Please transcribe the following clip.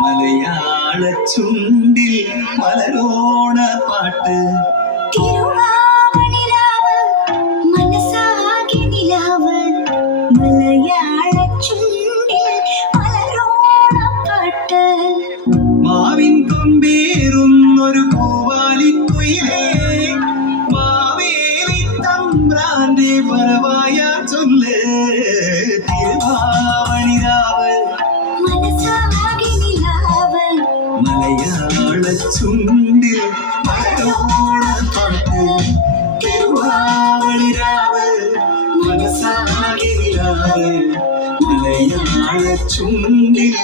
മലയാള ചുണ്ടിൽ മലരോണ പാട്ട് തിരുവാവണിരാവ് മനസാകെ നിലാവ് മലയാള ചുണ്ടിൽ മലരോണപ്പാട്ട് മാവിൻ കൊമ്പേറുന്നൊരു പൂവാലിക്കുയിലേ മാവേലി തമ്പ്രാന്റെ വരവായ ചൊല്ല് തിരുവാവണിരാവ് മനസാകെ നിലാവ് മലയാള ചുണ്ടിൽ മലരോണ പാട്ട് തിരുവാവണിരാവ് മനസാകെ നിലാവ് മലയാള ചുണ്ടിൽ